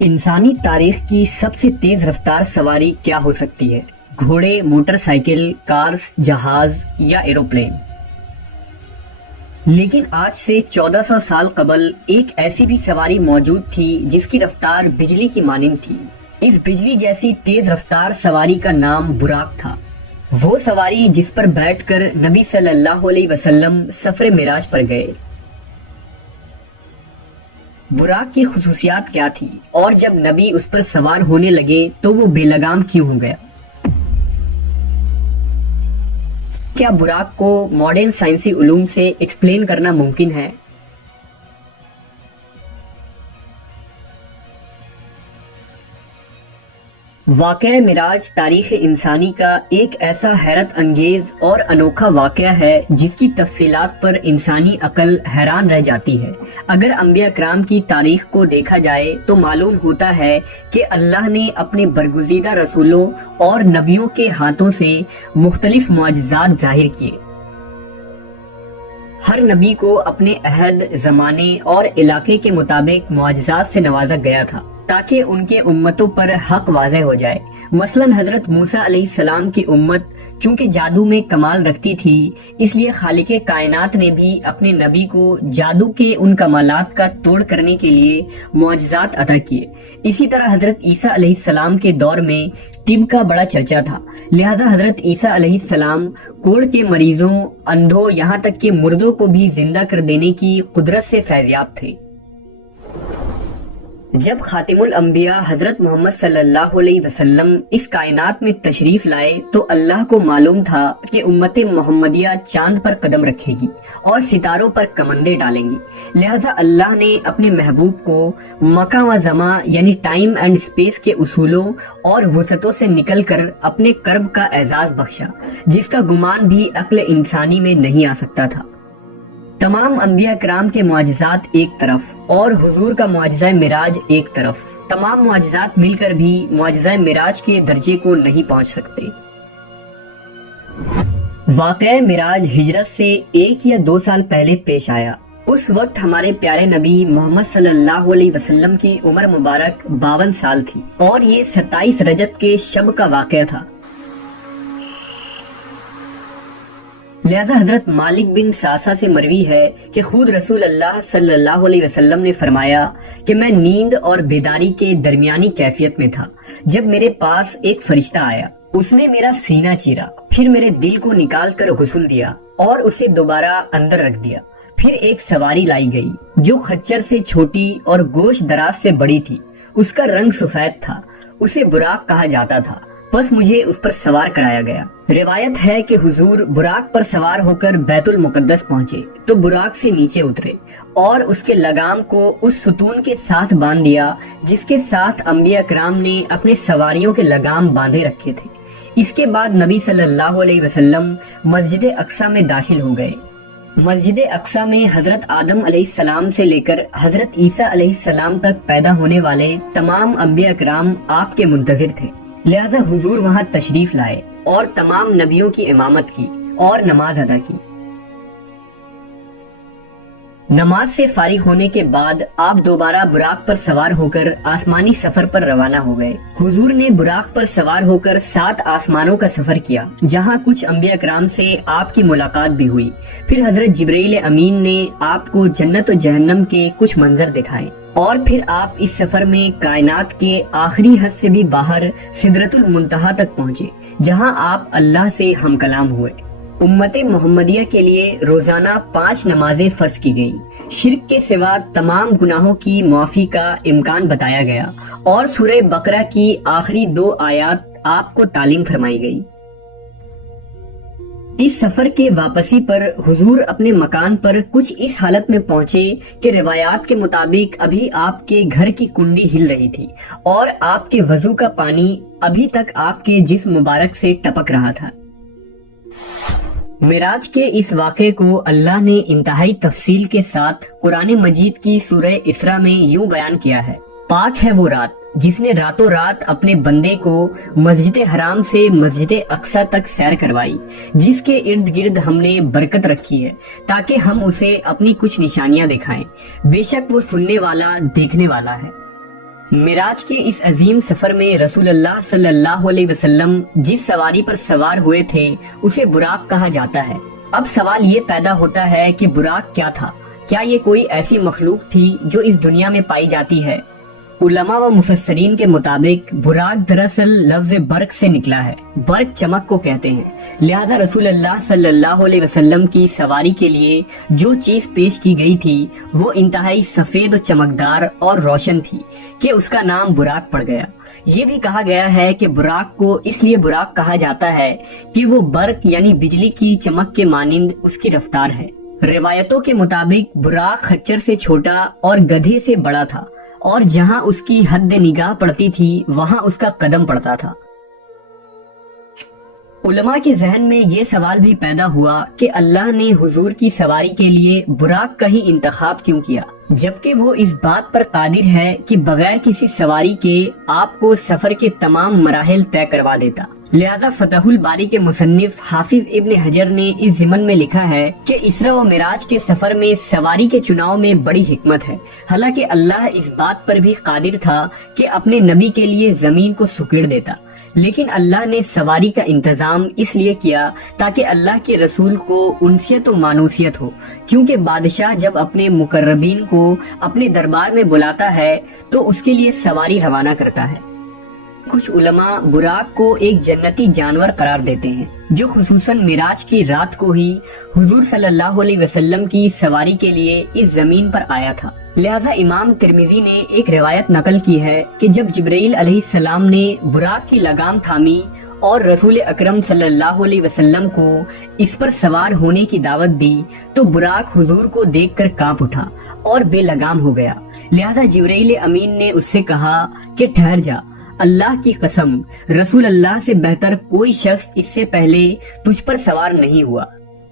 انسانی تاریخ کی سب سے تیز رفتار سواری کیا ہو سکتی ہے؟ گھوڑے، موٹر سائیکل، کارز، جہاز یا ایروپلین؟ لیکن آج سے 1400 سال قبل ایک ایسی بھی سواری موجود تھی جس کی رفتار بجلی کی مانند تھی۔ اس بجلی جیسی تیز رفتار سواری کا نام براق تھا۔ وہ سواری جس پر بیٹھ کر نبی صلی اللہ علیہ وسلم سفر معراج پر گئے۔ براق کی خصوصیات کیا تھی اور جب نبی اس پر سوار ہونے لگے تو وہ بے لگام کیوں ہو گیا؟ کیا براق کو ماڈرن سائنسی علوم سے ایکسپلین کرنا ممکن ہے؟ واقعہ معراج تاریخ انسانی کا ایک ایسا حیرت انگیز اور انوکھا واقعہ ہے جس کی تفصیلات پر انسانی عقل حیران رہ جاتی ہے۔ اگر انبیاء کرام کی تاریخ کو دیکھا جائے تو معلوم ہوتا ہے کہ اللہ نے اپنے برگزیدہ رسولوں اور نبیوں کے ہاتھوں سے مختلف معجزات ظاہر کیے۔ ہر نبی کو اپنے عہد، زمانے اور علاقے کے مطابق معجزات سے نوازا گیا تھا تاکہ ان کے امتوں پر حق واضح ہو جائے۔ مثلاً حضرت موسیٰ علیہ السلام کی امت چونکہ جادو میں کمال رکھتی تھی، اس لیے خالق کائنات نے بھی اپنے نبی کو جادو کے ان کمالات کا توڑ کرنے کے لیے معجزات عطا کیے۔ اسی طرح حضرت عیسیٰ علیہ السلام کے دور میں طب کا بڑا چرچا تھا، لہذا حضرت عیسیٰ علیہ السلام کوڑ کے مریضوں، اندھوں، یہاں تک کہ مردوں کو بھی زندہ کر دینے کی قدرت سے فیضیاب تھے۔ جب خاتم الانبیاء حضرت محمد صلی اللہ علیہ وسلم اس کائنات میں تشریف لائے تو اللہ کو معلوم تھا کہ امت محمدیہ چاند پر قدم رکھے گی اور ستاروں پر کمندیں ڈالیں گی، لہذا اللہ نے اپنے محبوب کو مکان و زمان یعنی ٹائم اینڈ اسپیس کے اصولوں اور وسعتوں سے نکل کر اپنے کرب کا اعزاز بخشا، جس کا گمان بھی عقل انسانی میں نہیں آ سکتا تھا۔ تمام انبیاء کرام کے معجزات ایک طرف اور حضور کا معجزہ معراج ایک طرف، تمام معجزات مل کر بھی معجزہ معراج کے درجے کو نہیں پہنچ سکتے۔ واقعہ معراج ہجرت سے 1 یا 2 سال پہلے پیش آیا۔ اس وقت ہمارے پیارے نبی محمد صلی اللہ علیہ وسلم کی عمر مبارک 52 سال تھی اور یہ 27 رجب کے شب کا واقعہ تھا۔ لہذا حضرت مالک بن ساسا سے مروی ہے کہ خود رسول اللہ صلی اللہ علیہ وسلم نے فرمایا کہ میں نیند اور بیداری کے درمیانی کیفیت میں تھا جب میرے پاس ایک فرشتہ آیا۔ اس نے میرا سینہ چیرا، پھر میرے دل کو نکال کر غسل دیا اور اسے دوبارہ اندر رکھ دیا۔ پھر ایک سواری لائی گئی جو خچر سے چھوٹی اور گوشت دراز سے بڑی تھی، اس کا رنگ سفید تھا، اسے براق کہا جاتا تھا، بس مجھے اس پر سوار کرایا گیا۔ روایت ہے کہ حضور براق پر سوار ہو کر بیت المقدس پہنچے تو براق سے نیچے اترے اور اس کے لگام کو اس ستون کے ساتھ باندھ دیا جس کے ساتھ انبیاء کرام نے اپنے سواریوں کے لگام باندھے رکھے تھے۔ اس کے بعد نبی صلی اللہ علیہ وسلم مسجد اقصی میں داخل ہو گئے۔ مسجد اقصی میں حضرت آدم علیہ السلام سے لے کر حضرت عیسیٰ علیہ السلام تک پیدا ہونے والے تمام انبیاء کرام آپ کے منتظر تھے، لہذا حضور وہاں تشریف لائے اور تمام نبیوں کی امامت کی اور نماز ادا کی۔ نماز سے فارغ ہونے کے بعد آپ دوبارہ براق پر سوار ہو کر آسمانی سفر پر روانہ ہو گئے۔ حضور نے براق پر سوار ہو کر 7 آسمانوں کا سفر کیا، جہاں کچھ انبیاء کرام سے آپ کی ملاقات بھی ہوئی۔ پھر حضرت جبرائیل امین نے آپ کو جنت و جہنم کے کچھ منظر دکھائے اور پھر آپ اس سفر میں کائنات کے آخری حد سے بھی باہر سدرۃ المنتہا تک پہنچے، جہاں آپ اللہ سے ہم کلام ہوئے۔ امت محمدیہ کے لیے روزانہ 5 نمازیں فرض کی گئیں، شرک کے سوا تمام گناہوں کی معافی کا امکان بتایا گیا اور سورہ بقرہ کی آخری 2 آیات آپ کو تعلیم فرمائی گئی۔ اس سفر کے واپسی پر حضور اپنے مکان پر کچھ اس حالت میں پہنچے کہ روایات کے مطابق ابھی آپ کے گھر کی کنڈی ہل رہی تھی اور آپ کے وضو کا پانی ابھی تک آپ کے جسم مبارک سے ٹپک رہا تھا۔ معراج کے اس واقعے کو اللہ نے انتہائی تفصیل کے ساتھ قرآن مجید کی سورہ اسراء میں یوں بیان کیا ہے: پاک ہے وہ رات جس نے راتوں رات اپنے بندے کو مسجد حرام سے مسجد اقصی تک سیر کروائی، جس کے ارد گرد ہم نے برکت رکھی ہے تاکہ ہم اسے اپنی کچھ نشانیاں دکھائیں، بے شک وہ سننے والا دیکھنے والا ہے۔ معراج کے اس عظیم سفر میں رسول اللہ صلی اللہ علیہ وسلم جس سواری پر سوار ہوئے تھے اسے براق کہا جاتا ہے۔ اب سوال یہ پیدا ہوتا ہے کہ براق کیا تھا؟ کیا یہ کوئی ایسی مخلوق تھی جو اس دنیا میں پائی جاتی ہے؟ علماء و مفسرین کے مطابق براق دراصل لفظ برق سے نکلا ہے۔ برق چمک کو کہتے ہیں، لہذا رسول اللہ صلی اللہ علیہ وسلم کی سواری کے لیے جو چیز پیش کی گئی تھی وہ انتہائی سفید و چمکدار اور روشن تھی کہ اس کا نام براق پڑ گیا۔ یہ بھی کہا گیا ہے کہ براق کو اس لیے براق کہا جاتا ہے کہ وہ برق یعنی بجلی کی چمک کے مانند اس کی رفتار ہے۔ روایتوں کے مطابق براق خچر سے چھوٹا اور گدھے سے بڑا تھا، اور جہاں اس کی حد نگاہ پڑتی تھی وہاں اس کا قدم پڑتا تھا۔ علماء کے ذہن میں یہ سوال بھی پیدا ہوا کہ اللہ نے حضور کی سواری کے لیے براق کا ہی انتخاب کیوں کیا، جبکہ وہ اس بات پر قادر ہے کہ بغیر کسی سواری کے آپ کو سفر کے تمام مراحل طے کروا دیتا۔ لہذا فتح الباری کے مصنف حافظ ابن حجر نے اس ضمن میں لکھا ہے کہ اسرا و معراج کے سفر میں سواری کے چناؤ میں بڑی حکمت ہے، حالانکہ اللہ اس بات پر بھی قادر تھا کہ اپنے نبی کے لیے زمین کو سکیڑ دیتا، لیکن اللہ نے سواری کا انتظام اس لیے کیا تاکہ اللہ کے رسول کو انسیت و مانوسیت ہو، کیونکہ بادشاہ جب اپنے مقربین کو اپنے دربار میں بلاتا ہے تو اس کے لیے سواری روانہ کرتا ہے۔ کچھ علماء براق کو ایک جنتی جانور قرار دیتے ہیں جو خصوصاً معراج کی رات کو ہی حضور صلی اللہ علیہ وسلم کی سواری کے لیے اس زمین پر آیا تھا۔ لہذا امام ترمذی نے ایک روایت نقل کی ہے کہ جب جبرائیل علیہ السلام نے براق کی لگام تھامی اور رسول اکرم صلی اللہ علیہ وسلم کو اس پر سوار ہونے کی دعوت دی تو براق حضور کو دیکھ کر کانپ اٹھا اور بے لگام ہو گیا۔ لہذا جبرائیل امین نے اس سے کہا کہ ٹھہر جا، اللہ کی قسم رسول اللہ سے بہتر کوئی شخص اس سے پہلے تجھ پر سوار نہیں ہوا۔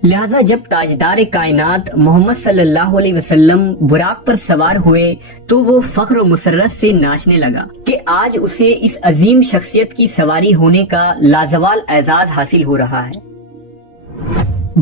لہذا جب تاجدار کائنات محمد صلی اللہ علیہ وسلم براق پر سوار ہوئے تو وہ فخر و مسرت سے ناچنے لگا کہ آج اسے اس عظیم شخصیت کی سواری ہونے کا لازوال اعزاز حاصل ہو رہا ہے۔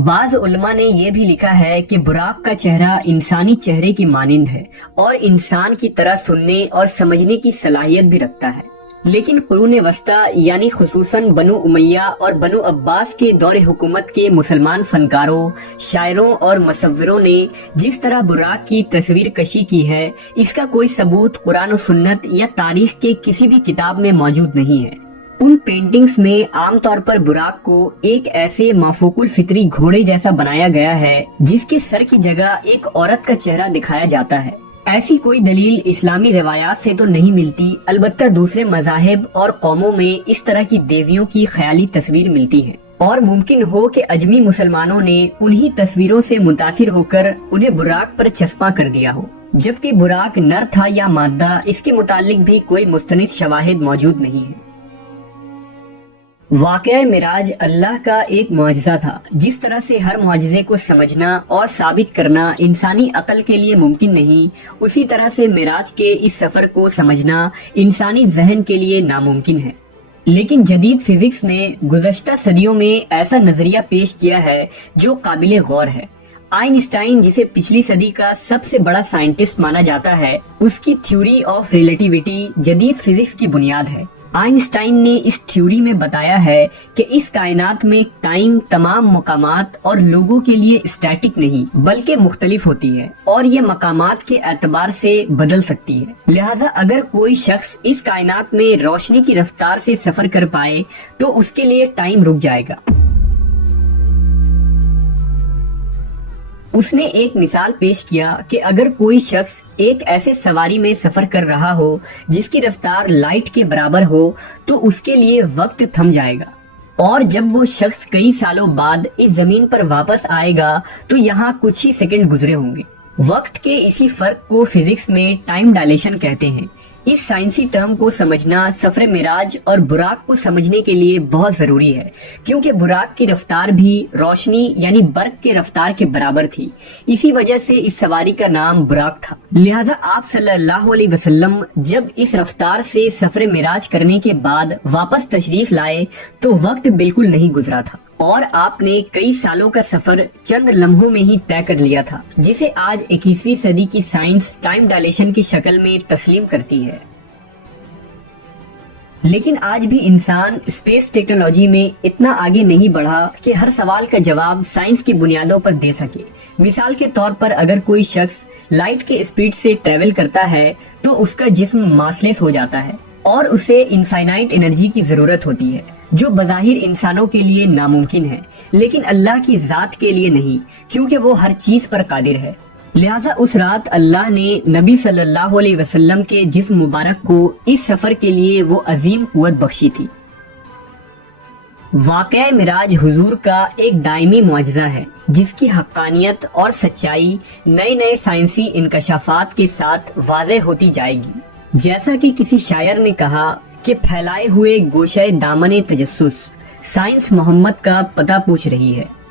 بعض علماء نے یہ بھی لکھا ہے کہ براق کا چہرہ انسانی چہرے کی مانند ہے اور انسان کی طرح سننے اور سمجھنے کی صلاحیت بھی رکھتا ہے، لیکن قرون وسطیٰ یعنی خصوصاً بنو امیہ اور بنو عباس کے دور حکومت کے مسلمان فنکاروں، شاعروں اور مصوروں نے جس طرح براق کی تصویر کشی کی ہے اس کا کوئی ثبوت قرآن و سنت یا تاریخ کے کسی بھی کتاب میں موجود نہیں ہے۔ ان پینٹنگز میں عام طور پر براق کو ایک ایسے مافوق الفطری گھوڑے جیسا بنایا گیا ہے جس کے سر کی جگہ ایک عورت کا چہرہ دکھایا جاتا ہے۔ ایسی کوئی دلیل اسلامی روایات سے تو نہیں ملتی، البتہ دوسرے مذاہب اور قوموں میں اس طرح کی دیویوں کی خیالی تصویر ملتی ہے، اور ممکن ہو کہ اجمی مسلمانوں نے انہی تصویروں سے متاثر ہو کر انہیں براق پر چسپاں کر دیا ہو، جبکہ براق نر تھا یا مادہ اس کے متعلق بھی کوئی مستند شواہد موجود نہیں ہے۔ واقعہ معراج اللہ کا ایک معجزہ تھا۔ جس طرح سے ہر معجزے کو سمجھنا اور ثابت کرنا انسانی عقل کے لیے ممکن نہیں، اسی طرح سے معراج کے اس سفر کو سمجھنا انسانی ذہن کے لیے ناممکن ہے۔ لیکن جدید فزکس نے گزشتہ صدیوں میں ایسا نظریہ پیش کیا ہے جو قابل غور ہے۔ آئنسٹائن، جسے پچھلی صدی کا سب سے بڑا سائنٹسٹ مانا جاتا ہے، اس کی تھیوری آف ریلیٹیوٹی جدید فزکس کی بنیاد ہے۔ آئنسٹائن نے اس تھیوری میں بتایا ہے کہ اس کائنات میں ٹائم تمام مقامات اور لوگوں کے لیے اسٹیٹک نہیں بلکہ مختلف ہوتی ہے، اور یہ مقامات کے اعتبار سے بدل سکتی ہے۔ لہذا اگر کوئی شخص اس کائنات میں روشنی کی رفتار سے سفر کر پائے تو اس کے لیے ٹائم رک جائے گا۔ اس نے ایک مثال پیش کیا کہ اگر کوئی شخص ایک ایسے سواری میں سفر کر رہا ہو جس کی رفتار لائٹ کے برابر ہو تو اس کے لیے وقت تھم جائے گا، اور جب وہ شخص کئی سالوں بعد اس زمین پر واپس آئے گا تو یہاں کچھ ہی سیکنڈ گزرے ہوں گے۔ وقت کے اسی فرق کو فزکس میں ٹائم ڈائلیشن کہتے ہیں۔ اس سائنسی ٹرم کو سمجھنا سفر معراج اور براق کو سمجھنے کے لیے بہت ضروری ہے، کیونکہ براق کی رفتار بھی روشنی یعنی برق کے رفتار کے برابر تھی، اسی وجہ سے اس سواری کا نام براق تھا۔ لہذا آپ صلی اللہ علیہ وسلم جب اس رفتار سے سفر معراج کرنے کے بعد واپس تشریف لائے تو وقت بالکل نہیں گزرا تھا، اور آپ نے کئی سالوں کا سفر چند لمحوں میں ہی طے کر لیا تھا، جسے آج 21ویں صدی کی سائنس ٹائم ڈائلیشن کی شکل میں تسلیم کرتی ہے۔ لیکن آج بھی انسان اسپیس ٹیکنالوجی میں اتنا آگے نہیں بڑھا کہ ہر سوال کا جواب سائنس کی بنیادوں پر دے سکے۔ مثال کے طور پر اگر کوئی شخص لائٹ کے اسپیڈ سے ٹریول کرتا ہے تو اس کا جسم ماسلیس ہو جاتا ہے اور اسے انفائنائٹ انرجی کی ضرورت ہوتی ہے، جو بظاہر انسانوں کے لیے ناممکن ہے لیکن اللہ کی ذات کے لیے نہیں، کیونکہ وہ ہر چیز پر قادر ہے۔ لہٰذا اس رات اللہ نے نبی صلی اللہ علیہ وسلم کے جسم مبارک کو اس سفر کے لیے وہ عظیم قوت بخشی تھی۔ واقعہ معراج حضور کا ایک دائمی معجزہ ہے جس کی حقانیت اور سچائی نئے نئے سائنسی انکشافات کے ساتھ واضح ہوتی جائے گی۔ جیسا کہ کسی شاعر نے کہا کہ پھیلائے ہوئے گوشۂ دامن تجسس، سائنس محمد کا پتہ پوچھ رہی ہے۔